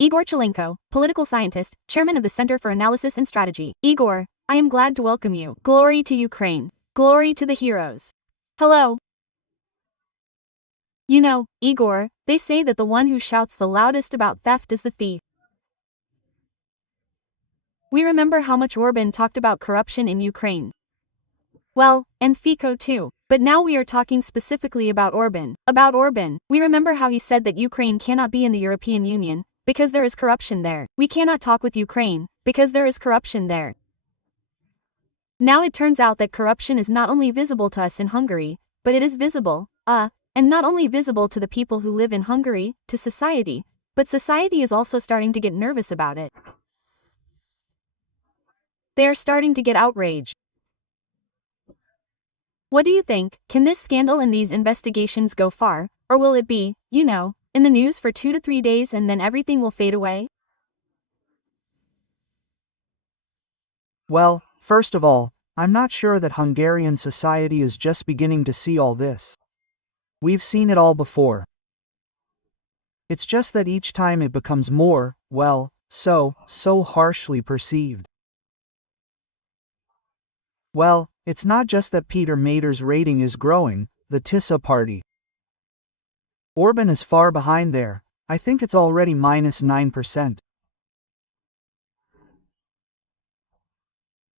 Igor Chalenko, political scientist, chairman of the Center for Analysis and Strategy. Igor, I am glad to welcome you. Glory to Ukraine. Glory to the heroes. Hello. You know, Igor, they say that the one who shouts the loudest about theft is the thief. We remember how much Orban talked about corruption in Ukraine. Well, and Fico too. But now we are talking specifically about Orban. About Orban, we remember how he said that Ukraine cannot be in the European Union, because there is corruption there. We cannot talk with Ukraine, because there is corruption there. Now it turns out that corruption is not only visible to us in Hungary, but it is visible, and not only visible to the people who live in Hungary, to society, but society is also starting to get nervous about it. They are starting to get outraged. What do you think? Can this scandal and these investigations go far, or will it be, you know, in the news for 2 to 3 days and then everything will fade away? Well, first of all, I'm not sure that Hungarian society is just beginning to see all this. We've seen it all before. It's just that each time it becomes more, well, so harshly perceived. Well, it's not just that Peter Mader's rating is growing, the TISA party. Orban is far behind there. I think it's already -9%.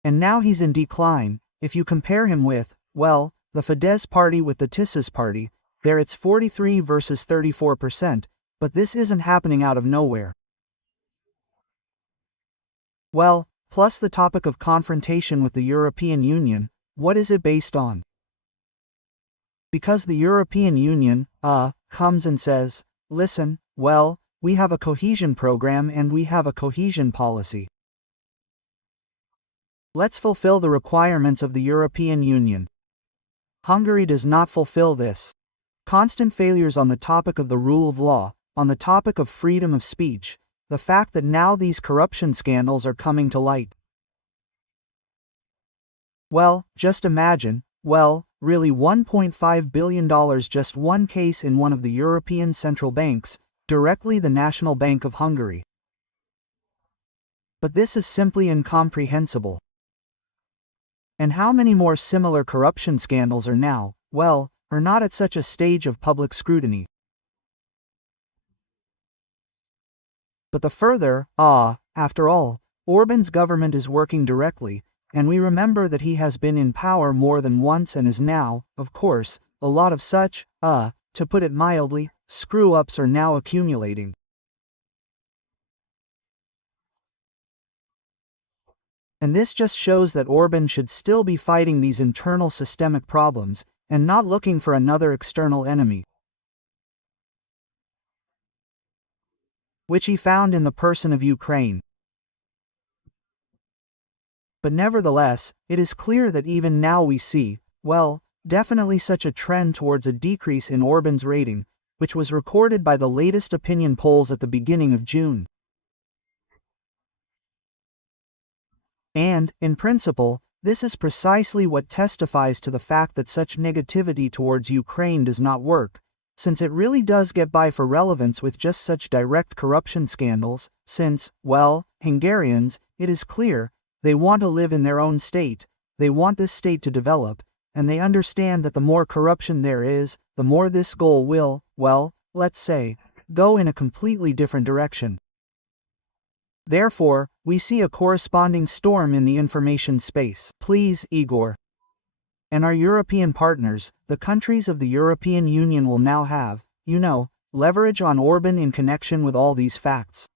And now he's in decline. If you compare him with, well, the Fidesz party with the TISA's party, there it's 43 versus 34%, but this isn't happening out of nowhere. Well, plus the topic of confrontation with the European Union, what is it based on? Because the European Union, comes and says, listen, well, we have a cohesion program and we have a cohesion policy. Let's fulfill the requirements of the European Union. Hungary does not fulfill this. Constant failures on the topic of the rule of law, on the topic of freedom of speech, the fact that now these corruption scandals are coming to light. Well, just imagine, well, really $1.5 billion just one case in one of the European central banks, directly the National Bank of Hungary. But this is simply incomprehensible. And how many more similar corruption scandals are now, well, are not at such a stage of public scrutiny? But the further, after all, Orban's government is working directly, and we remember that he has been in power more than once and is now, of course, a lot of such, to put it mildly, screw-ups are now accumulating. And this just shows that Orban should still be fighting these internal systemic problems, and not looking for another external enemy, which he found in the person of Ukraine. But nevertheless, it is clear that even now we see, well, definitely such a trend towards a decrease in Orban's rating, which was recorded by the latest opinion polls at the beginning of June. And, in principle, this is precisely what testifies to the fact that such negativity towards Ukraine does not work, since it really does get by for relevance with just such direct corruption scandals, since, well, Hungarians, it is clear, they want to live in their own state, they want this state to develop, and they understand that the more corruption there is, the more this goal will, well, let's say, go in a completely different direction. Therefore, we see a corresponding storm in the information space. Please, Igor. And our European partners, the countries of the European Union will now have, you know, leverage on Orban in connection with all these facts.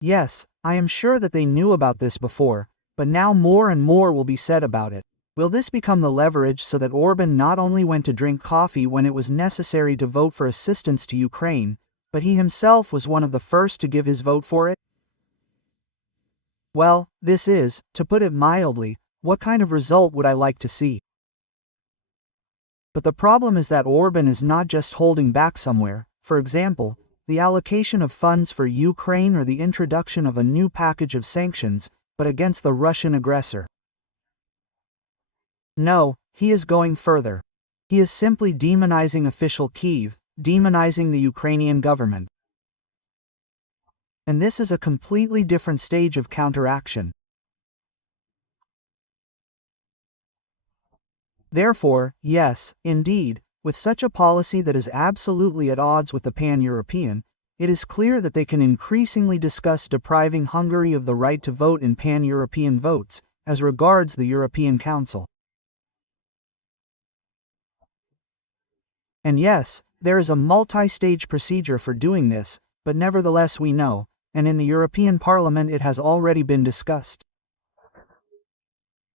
Yes, I am sure that they knew about this before, but now more and more will be said about it. Will this become the leverage so that Orban not only went to drink coffee when it was necessary to vote for assistance to Ukraine, but he himself was one of the first to give his vote for it? Well, this is, to put it mildly, what kind of result would I like to see? But the problem is that Orban is not just holding back somewhere, for example, the allocation of funds for Ukraine or the introduction of a new package of sanctions, but against the Russian aggressor. No, he is going further. He is simply demonizing official Kyiv, demonizing the Ukrainian government. And this is a completely different stage of counteraction. Therefore, yes, indeed, with such a policy that is absolutely at odds with the pan-European, it is clear that they can increasingly discuss depriving Hungary of the right to vote in pan-European votes, as regards the European Council. And yes, there is a multi-stage procedure for doing this, but nevertheless we know, and in the European Parliament it has already been discussed.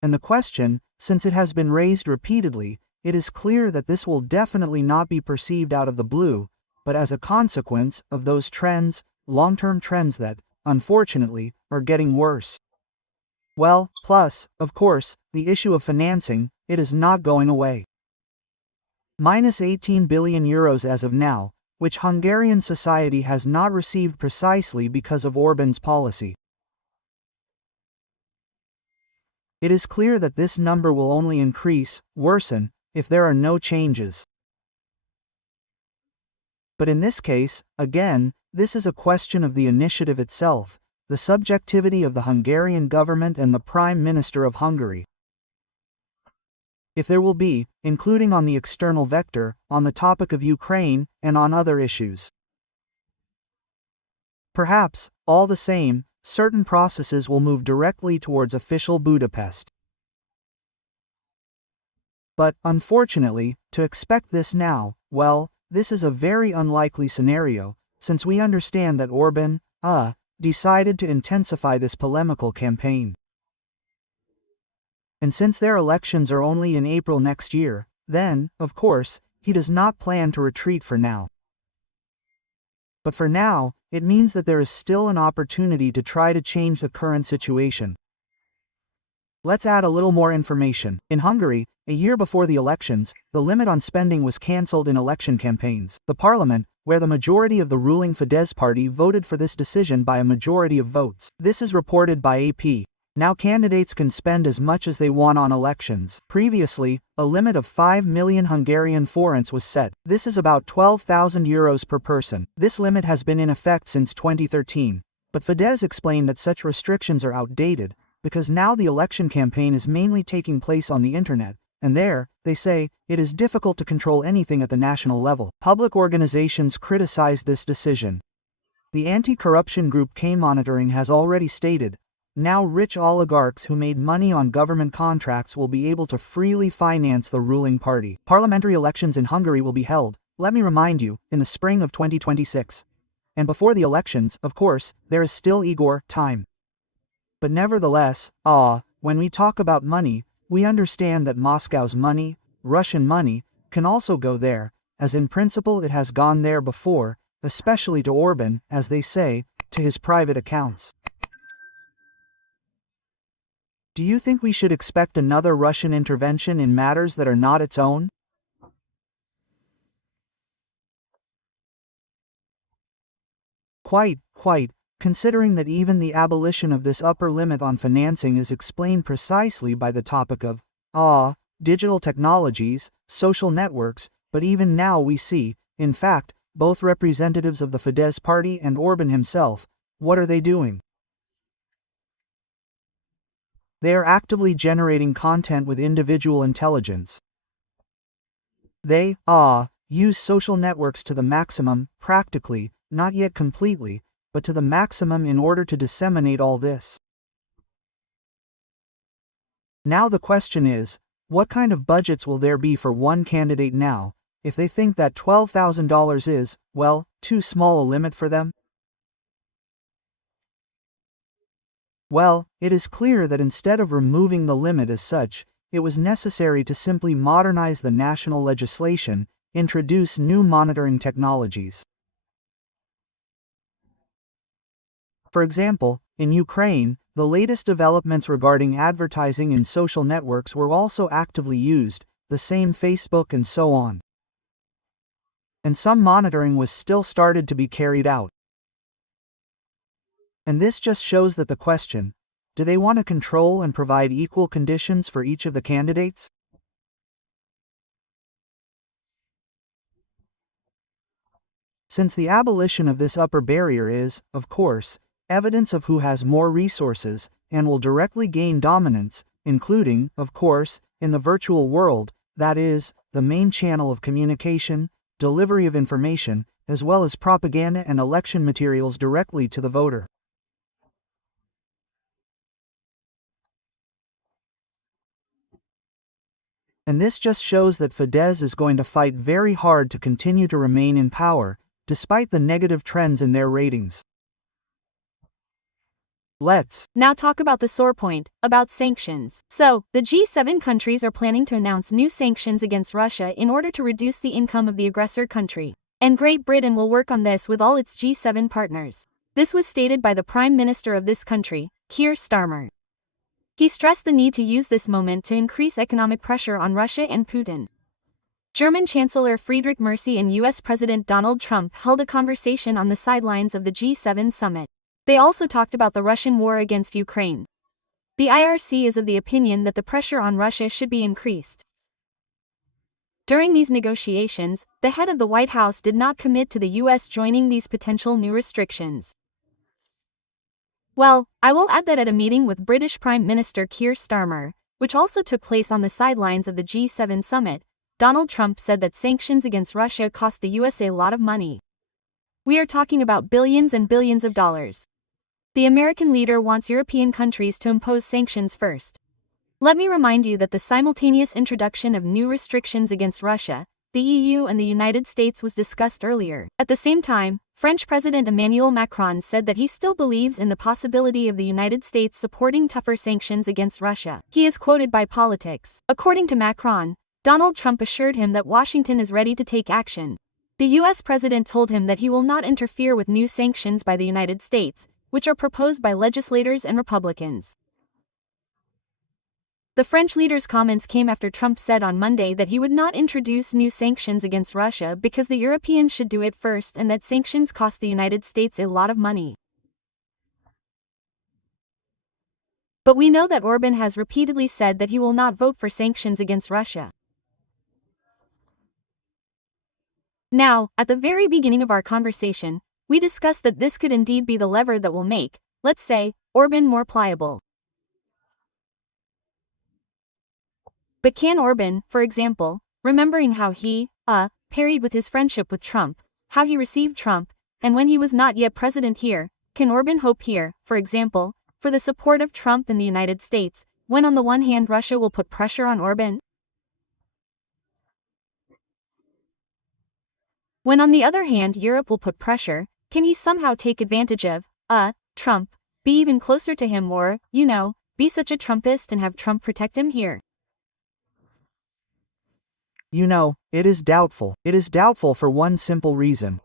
And the question, since it has been raised repeatedly, it is clear that this will definitely not be perceived out of the blue, but as a consequence of those trends, long-term trends that, unfortunately, are getting worse. Well, plus, of course, the issue of financing, it is not going away. Minus 18 billion euros as of now, which Hungarian society has not received precisely because of Orban's policy. It is clear that this number will only increase, worsen, if there are no changes. But in this case, again, this is a question of the initiative itself, the subjectivity of the Hungarian government and the Prime Minister of Hungary. If there will be, including on the external vector, on the topic of Ukraine, and on other issues. Perhaps, all the same, certain processes will move directly towards official Budapest. But, unfortunately, to expect this now, well, this is a very unlikely scenario, since we understand that Orban, decided to intensify this polemical campaign. And since their elections are only in April next year, then, of course, he does not plan to retreat for now. But for now, it means that there is still an opportunity to try to change the current situation. Let's add a little more information. In Hungary, a year before the elections, the limit on spending was cancelled in election campaigns. The parliament, where the majority of the ruling Fidesz party voted for this decision by a majority of votes. This is reported by AP. Now candidates can spend as much as they want on elections. Previously, a limit of 5 million Hungarian forints was set. This is about 12,000 euros per person. This limit has been in effect since 2013. But Fidesz explained that such restrictions are outdated, because now the election campaign is mainly taking place on the internet, and there, they say, it is difficult to control anything at the national level. Public organizations criticized this decision. The anti-corruption group K Monitoring has already stated, now rich oligarchs who made money on government contracts will be able to freely finance the ruling party. Parliamentary elections in Hungary will be held, let me remind you, in the spring of 2026. And before the elections, of course, there is still time. But nevertheless, when we talk about money, we understand that Moscow's money, Russian money, can also go there, as in principle it has gone there before, especially to Orban, as they say, to his private accounts. Do you think we should expect another Russian intervention in matters that are not its own? Quite, considering that even the abolition of this upper limit on financing is explained precisely by the topic of, digital technologies, social networks, but even now we see, in fact, both representatives of the Fidesz party and Orban himself, what are they doing? They are actively generating content with individual intelligence. They, use social networks to the maximum, practically, not yet completely, but to the maximum in order to disseminate all this. Now the question is, what kind of budgets will there be for one candidate now, if they think that $12,000 is, well, too small a limit for them? Well, it is clear that instead of removing the limit as such, it was necessary to simply modernize the national legislation, introduce new monitoring technologies. For example, in Ukraine, the latest developments regarding advertising in social networks were also actively used, the same Facebook and so on. And some monitoring was still started to be carried out. And this just shows that the question, do they want to control and provide equal conditions for each of the candidates? since the abolition of this upper barrier is, of course, evidence of who has more resources and will directly gain dominance, including, of course, in the virtual world, that is, the main channel of communication, delivery of information, as well as propaganda and election materials directly to the voter. And this just shows that Fidesz is going to fight very hard to continue to remain in power, despite the negative trends in their ratings. Let's now talk about the sore point, about sanctions. So, the G7 countries are planning to announce new sanctions against Russia in order to reduce the income of the aggressor country. And Great Britain will work on this with all its G7 partners. This was stated by the Prime Minister of this country, Keir Starmer. He stressed the need to use this moment to increase economic pressure on Russia and Putin. German Chancellor Friedrich Merz and US President Donald Trump held a conversation on the sidelines of the G7 summit. They also talked about the Russian war against Ukraine. The IRC is of the opinion that the pressure on Russia should be increased. During these negotiations, the head of the White House did not commit to the US joining these potential new restrictions. Well, I will add that at a meeting with British Prime Minister Keir Starmer, which also took place on the sidelines of the G7 summit, Donald Trump said that sanctions against Russia cost the US a lot of money. We are talking about billions and billions of dollars. The American leader wants European countries to impose sanctions first. Let me remind you that the simultaneous introduction of new restrictions against Russia, the EU and the United States was discussed earlier. At the same time, French President Emmanuel Macron said that he still believes in the possibility of the United States supporting tougher sanctions against Russia. He is quoted by Politics. According to Macron, Donald Trump assured him that Washington is ready to take action. The US president told him that he will not interfere with new sanctions by the United States, which are proposed by legislators and Republicans. The French leader's comments came after Trump said on Monday that he would not introduce new sanctions against Russia because the Europeans should do it first and that sanctions cost the United States a lot of money. But we know that Orban has repeatedly said that he will not vote for sanctions against Russia. Now, at the very beginning of our conversation, we discussed that this could indeed be the lever that will make, let's say, Orban more pliable. But can Orban, for example, remembering how he, parried with his friendship with Trump, how he received Trump, and when he was not yet president here, can Orban hope here, for example, for the support of Trump in the United States, when on the one hand Russia will put pressure on Orban? When on the other hand Europe will put pressure, can he somehow take advantage of, Trump, be even closer to him or, be such a Trumpist and have Trump protect him here? It is doubtful. It is doubtful for one simple reason.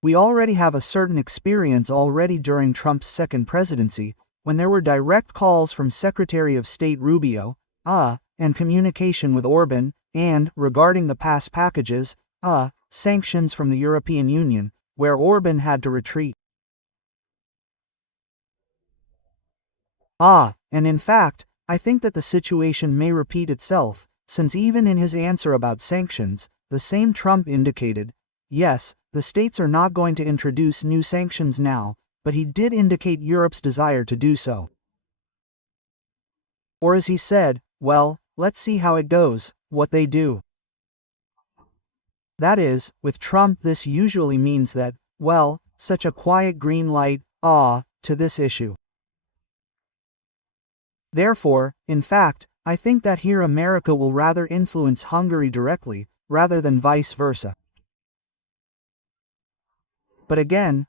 We already have a certain experience already during Trump's second presidency, when there were direct calls from Secretary of State Rubio, and communication with Orban, and, regarding the past packages, sanctions from the European Union, where Orban had to retreat. And in fact, I think that the situation may repeat itself, since even in his answer about sanctions, the same Trump indicated, yes, the states are not going to introduce new sanctions now, but he did indicate Europe's desire to do so. Or as he said, well, let's see how it goes, what they do. That is, with Trump this usually means that, well, such a quiet green light, to this issue. Therefore, in fact, I think that here America will rather influence Hungary directly, rather than vice versa. But again,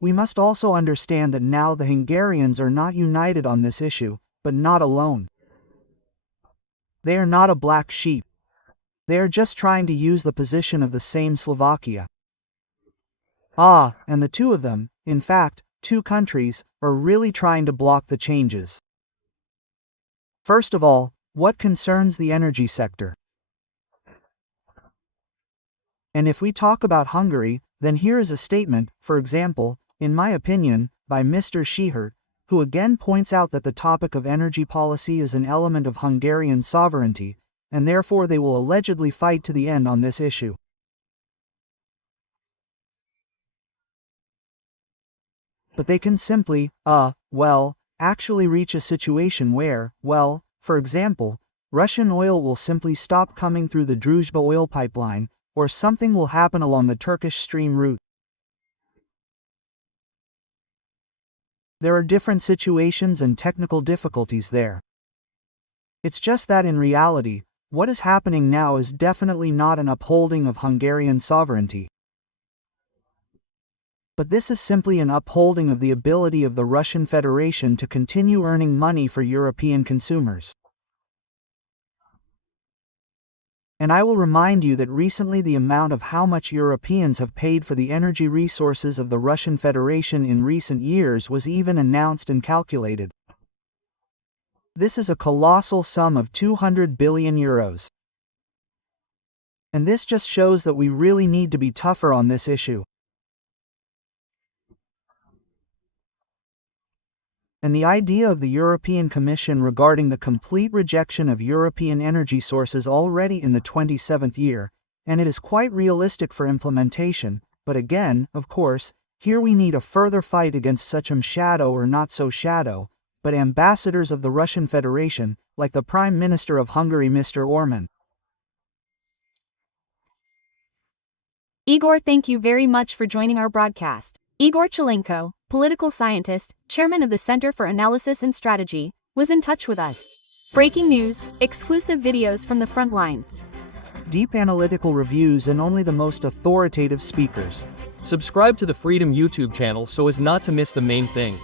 we must also understand that now the Hungarians are not united on this issue, but not alone. They are not a black sheep. They are just trying to use the position of the same Slovakia. And the two of them, in fact, two countries, are really trying to block the changes. First of all, what concerns the energy sector? And if we talk about Hungary, then here is a statement, for example, in my opinion, by Mr. Schihert, who again points out that the topic of energy policy is an element of Hungarian sovereignty, and therefore they will allegedly fight to the end on this issue. But they can simply, actually reach a situation where, for example, Russian oil will simply stop coming through the Druzhba oil pipeline, or something will happen along the Turkish Stream route. There are different situations and technical difficulties there. It's just that in reality, what is happening now is definitely not an upholding of Hungarian sovereignty. But this is simply an upholding of the ability of the Russian Federation to continue earning money for European consumers. And I will remind you that recently the amount of how much Europeans have paid for the energy resources of the Russian Federation in recent years was even announced and calculated. This is a colossal sum of 200 billion euros. And this just shows that we really need to be tougher on this issue. And the idea of the European Commission regarding the complete rejection of European energy sources already in the 27th year, and it is quite realistic for implementation, but again, of course, here we need a further fight against such shadow or not so shadow, but ambassadors of the Russian Federation, like the Prime Minister of Hungary Mr. Orban. Igor, thank you very much for joining our broadcast. Igor Chаленко, political scientist, chairman of the Center for Analysis and Strategy, was in touch with us. Breaking news, exclusive videos from the front line. Deep analytical reviews and only the most authoritative speakers. Subscribe to the FREEDOM YouTube channel so as not to miss the main thing.